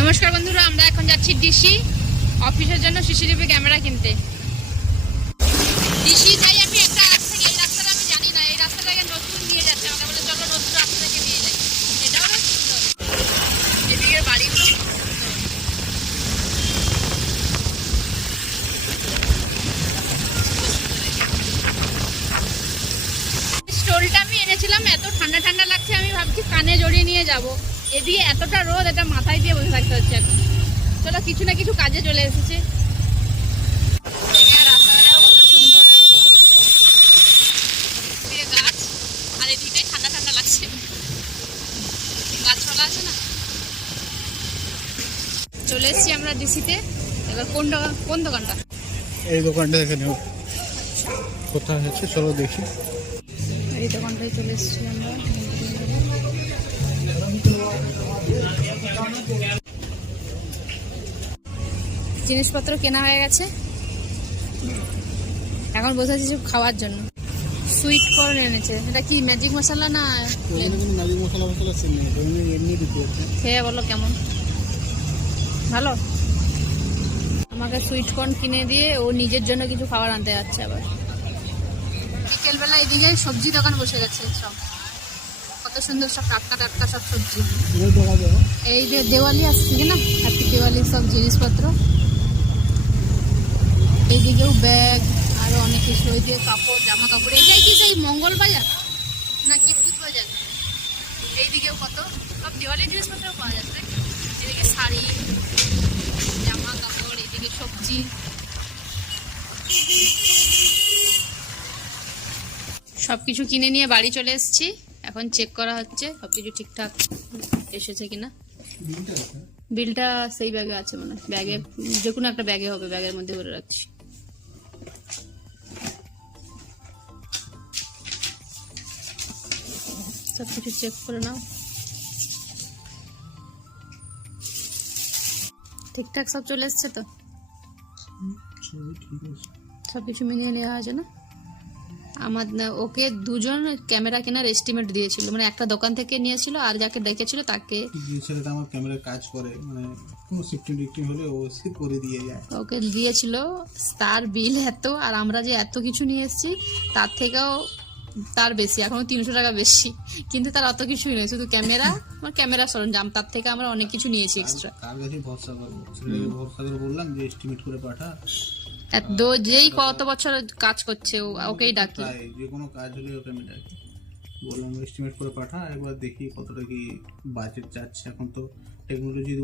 নমস্কার বন্ধুরা, আমরা এখন যাচ্ছি ডিসি অফিসের জন্য সিসিটিভি ক্যামেরা কিনতে। ডিসি যাই আমি একটা অ্যাপ থেকে, এই রাস্তাটা আমি জানি না, এই রাস্তাটাকে নতুন নিয়ে যাচ্ছে, আমাকে বলে চলো নতুন রাস্তা থেকে নিয়ে যাই। এটাও বেশ সুন্দর, এদিকের বাড়িগুলো। স্টোলটা আমি এনেছিলাম, এত ঠান্ডা ঠান্ডা লাগছে, আমি ভাবছি কানে জড়িয়ে নিয়ে যাব। এদিকে এতটা রোদ, এটা মাথায় দিয়ে বসে থাকতে হচ্ছে এখন। চলো, কিছু না কিছু কাজে চলে এসেছে। রাস্তাটাও কত সুন্দর, গাছ, আর এদিকে ঠান্ডা ঠান্ডা লাগছে, গাছপালা আছে না। চলে এসেছি আমরা ডিসিতে। এবার কোন দোকানটা? এই দোকানটা দেখে নেব কোথায় আছে, চলো দেখি। এই দোকানটায় চলে এসেছি আমরা। জিনিসপত্র কেনা হয়ে গেছে, এখন বসে আছি সব খাওয়ার জন্য। সুইট কর্ন এনেছে, এটা কি ম্যাজিক মশলা না? ম্যাজিক মশলা এমনি দিতে খেয়ে বলো কেমন, ভালো? আমাকে সুইট কর্ন কিনে দিয়ে ও নিজের জন্য কিছু খাবার আনতে যাচ্ছে আবার। বিকেলবেলা এদিকে সবজি দোকান বসে গেছে, সব কত সুন্দর, সব টাটকা টাটকা সব সবজি। এই যে দেওয়ালি আসছে না, হ্যাপি দেওয়ালি, সব জিনিসপত্র। এইদিকেও ব্যাগ, আরো অনেক কিছু, ওই যে কাপড়, জামা কাপড়। এটাই কি সেই মঙ্গল বাজার না কিরকুট বাজার? এইদিকেও কত সব দেওয়ালির জিনিসপত্র পাওয়া যাচ্ছে। এদিকে শাড়ি, জামা কাপড়, এদিকে সবজি। সবকিছু কিনে নিয়ে বাড়ি চলে এসেছি, এখন চেক করা হচ্ছে সবকিছু ঠিকঠাক এসেছে কিনা। বিলটা সেই ব্যাগে আছে, মানে ব্যাগে, যে কোনো একটা ব্যাগে হবে, ব্যাগের মধ্যে ভরে রাখছি। সবকিছু চেক করে নাও, ঠিকঠাক সব চলে এসছে তো? সবকিছু মিলিয়ে নেওয়া আছে না? আমার ওকে দুজন ক্যামেরা কেনার এস্টিমেট দিয়েছিল, মানে একটা দোকান থেকে নিয়েছিল, আর যাকে ডেকেছিল তাকে। ছেলেটা আমার ক্যামেরার কাজ করে, মানে কোনো শিফটিং হলে ও সে করে দিয়ে যায়। ওকে দিয়েছিল, তার বিল এত, আর আমরা যে এত কিছু নিয়ে এসেছি তার থেকেও তার বেশি, এখনো 300 টাকা বেশি। কিন্তু তার অত কিছুই নয়, শুধু ক্যামেরা, আমার ক্যামেরা সরঞ্জাম, তার থেকে আমরা অনেক কিছু নিয়েছি এক্সট্রা। তার কাছে ভরসা করবো, ছেলেটাকে ভরসা করে বললাম যে এস্টিমেট করে পাঠা। যেই কত বছর কাজ করছে ওকেই ডাকি, যে কোনো কাজ হলে ওকে আমি ডাকি, বললাম এস্টিমেট করে পাঠা, একবার দেখি কতটা কি বাজেট যাচ্ছে। এখন তো টেকনোলজি